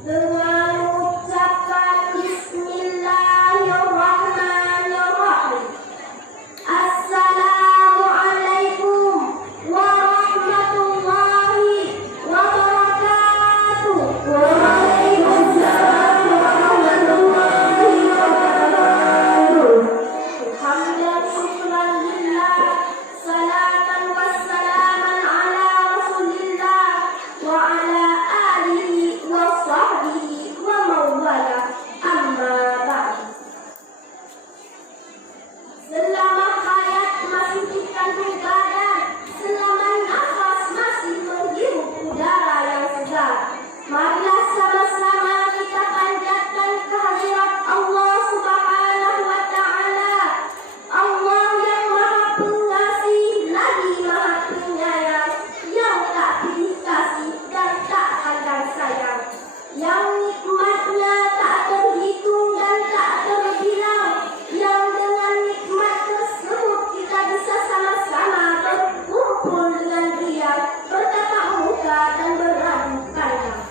dengan mengucapkan Bismillahirrahmanirrahim. Assalamualaikum warahmatullahi wabarakatuh. Waalaikumsalam warahmatullahi wabarakatuh. Hamdan syukran lillah, salatan wassalaman ala rasulillah wa ala alihi wa sahbihi wa mawala, amma ba'd. Selama hayat masih dikandung badan, selama nafas masih menghirup udara yang segar, marilah sama-sama kita panjatkan kehadirat Allah Subhanahu wa Ta'ala, Allah yang Maha Pengasih lagi Maha Penyayang, yang tak pilih kasih dan tak pandang sayang, yang nikmatnya tak terhitung dan tak terbilang, yang dengan nikmat tersebut kita bisa sama-sama berkumpul dengan Dia, bertatap muka dan beradu kata.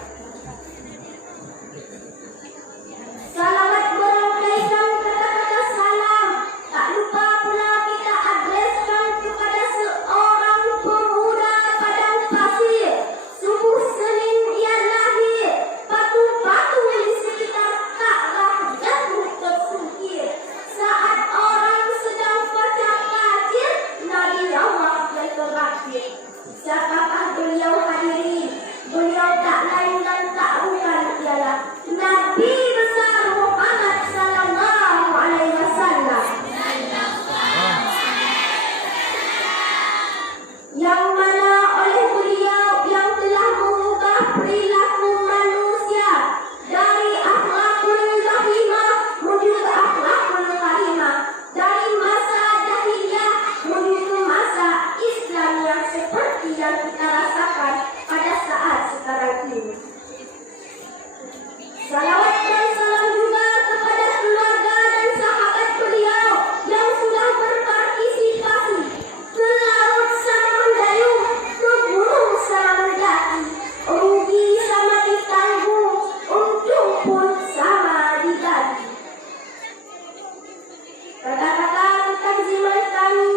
Salawat berangkaikan kata-kata salam, tak lupa pula kita adreskan kepada seorang pemuda padang pasir. Subuh Senin ia lahir, patung-patung di sekitar Ka'bah jatuh tersungkir. Saat orang sedang baca kacir, Nabi Allah yang terakhir. Siapakah beliau hadirin? Beliau tak lain dan tak bukan ialah Nabi besar Muhammad sallallahu alaihi wasallam, yang mana oleh beliau yang telah mengubah perilaku manusia dari akhlakul bahimah menuju akhlakul karimah, dari masa jahiliyah menuju masa Islam yang seperti yang kita rasakan pada saat sekarang ini. Salawat dan salam juga kepada keluarga dan sahabat beliau yang sudah berpartisipasi ke laut sama mendayung, ke gunung sama mendaki, rugi sama ditanggung, untung pun sama dibagi. Kata-kata ketanziman kami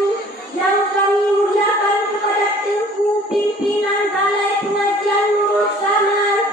yang kami muliakan kepada Tengku Pimpinan Balai Pengajian Nurul Kamal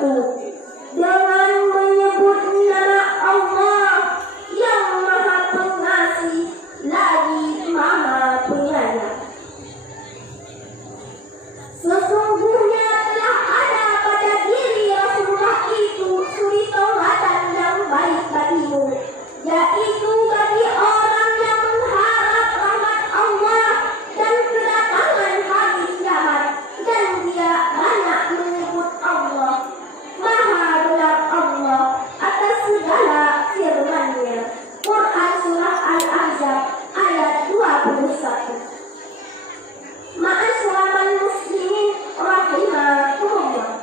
tertentu dengan menyebut nama Allah yang Maha Pengasih lagi Maha Penyayang. Sesungguhnya telah ada pada diri Rasulullah itu suri taulatan yang baik bagimu, yaitu bagi orang yang mengharap rahmat Allah dan kedatangan hari kiamat, dan dia banyak menyebut Allah. Maha benar Allah atas segala firman-Nya. Quran Surah Al-Ahzab ayat 21. Ma'asyiral muslimin rahimakumullah.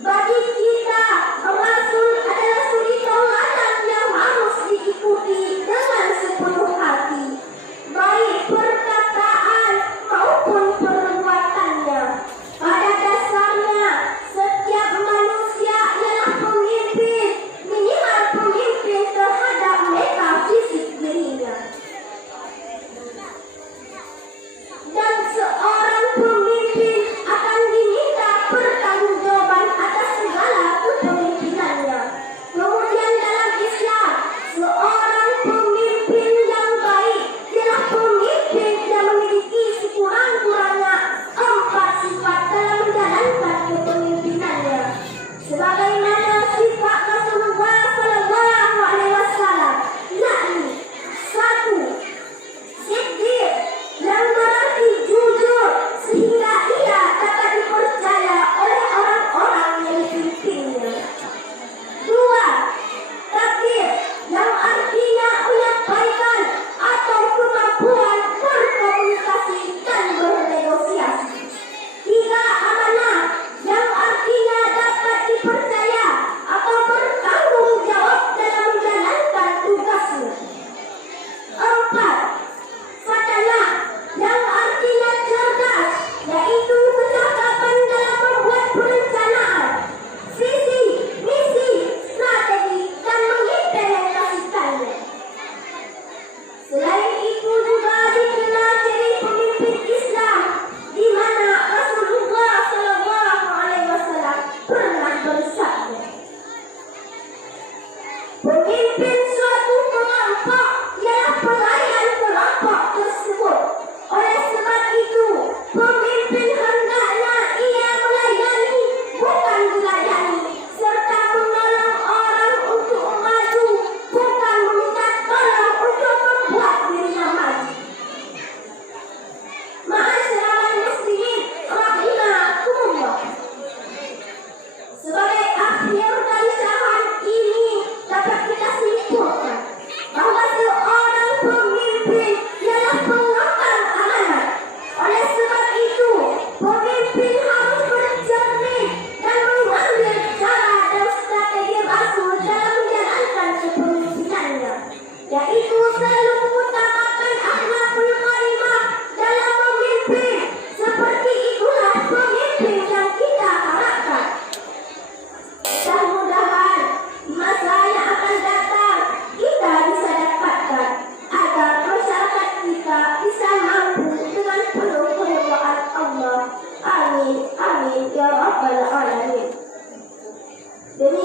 Bagi kita, Rasul adalah suri tauladan yang harus diikuti dengan sepenuh hati, baik perkataan maupun perbuatannya. Pada dasarnya, setiap manusia ialah pemimpin, minimal pemimpin terhadap metafisik dirinya. Dan seorang pemimpin akan diminta pertanggungjawaban atas segala kepemimpinannya. Kemudian dalam Islam, seorang pemimpin yang baik ialah pemimpin yang memiliki sekurang-kurangnya 4 sifat dalam menjalankan kepemimpinannya. Sebagaimana sifat Rasulullah SAW, yakni 1. Siddiq, yang berarti jujur sehingga ia dapat dipercaya oleh orang-orang yang dipimpinnya. 2. Taqiyy, yang artinya menyampaikan atau kemampuan berkomunikasi dan bernegosiasi. 3. Amanah, yang artinya dapat dipercaya atau bertanggung jawab dalam menjalankan tugasnya. 4. Fatanah, yang artinya cerdas, yaitu kecakapan dalam membuat perencanaan, visi, misi, strategi, dan mengimplementasikannya. Selain itu juga dikenal ciri pemimpin Islam, di mana Rasulullah SAW pernah bersabda, pemimpin suatu kelompok ialah pelayan kelompok tersebut. Oleh sebab itu, pemimpin hendaknya ia melayani, bukan dilayani, serta menolong orang untuk maju, bukan meminta tolong untuk membuat dirinya maju. Ma'asyiral muslimin rahimakumullah. Sebagai akhir dari syarahan ini, dapat kita simpulkan bahwa seorang pemimpin ialah pengemban amanat. Oleh sebab itu, pemimpin harus bercermin dan mengambil cara dan strategi Rasul dalam menjalankan kepemimpinannya, yaitu selalu mengutamakan akhlakul karimah dalam memimpin. Seperti itulah pemimpin yang kita harapkan. Mudah-mudahan di masa yang akan datang kita bisa dapatkan agar masyarakat kita bisa mampu dengan penuh keridhaan Allah. Amin, amin ya rabbal alamin. Demi